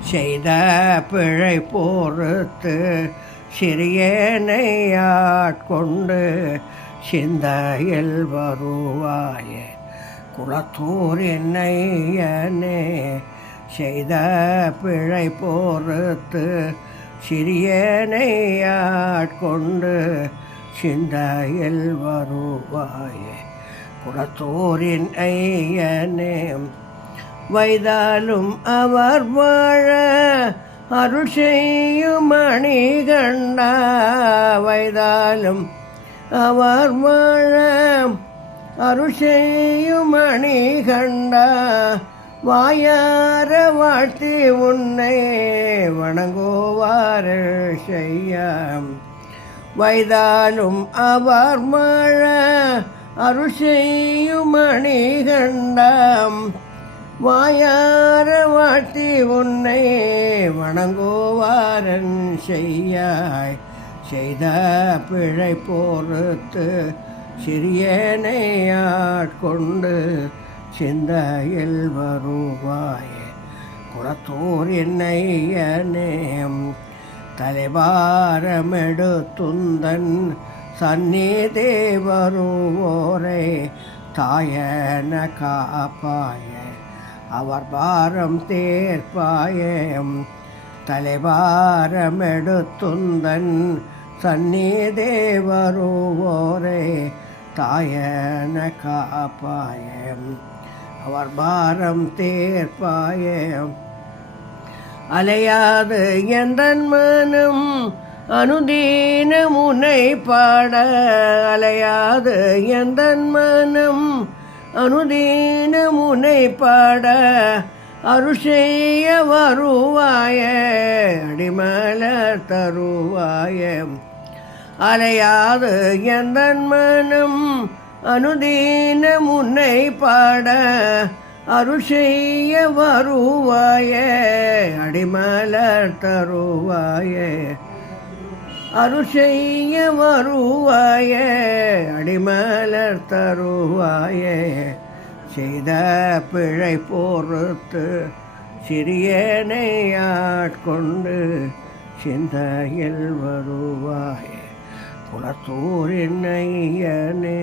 செய்த பிழை பொறுத்து சிறியனை ஆட்கொண்டு சிந்தையில் வருவாயே குளத்தூர் என்னையனே. செய்த பிழை பொறுத்து சிறியனை ஆட்கொண்டு சிந்தையில் வருவாயே குளத்தூரின் ஐயனே. வைதாலும் அவர் வாழ அருள் செய்யும் மணிகண்டா. வைதாலும் அவர் வாழ அருள் செய்யும் மணிகண்டா. வாயார வாழ்த்தி உன்னை வணங்குவார் செய்ய. வைதாலும் அவர் வாழ அருள் செய்யும் மணிகண்டாம். வாயார வாழ்த்தி உன்னை வணங்குவாரன் செய்யாய். செய்த பிழை பொறுத்து சிறியனை ஆட்கொண்டு சிந்தையில் வருவாயே குளத்தூர் என்னையனே. தலைவாரமெடுத்துந்தன் சந்நிதே வருவோரை தாயன காப்பாய அவர் பாரம் தேர்ப்பாயே. தலைவாரமெடுத்துந்தன் சந்நிதே வருவோரை தாயன காப்பாயே அவர் பாரம் தேர்ப்பாயே. அலையாது எந்தன் மனம் அனுதீன முனை பாட. அலையாது எந்தன் மனம் அனுதீன முனை பாட. அருள் செய்ய வருவாயே அடிமலர் தருவாயே. அலையாது எந்தன் மனம் அனுதீன முனை பாட. அருள் செய்ய வருவாயே அடிமலர் தருவாயே. அருள் செய்ய வருவாயே அடிமலர் தருவாயே. செய்த பிழை பொறுத்து சிறியனை ஆட்கொண்டு சிந்தையில் வருவாயே குளத்தூர் என்னையனே.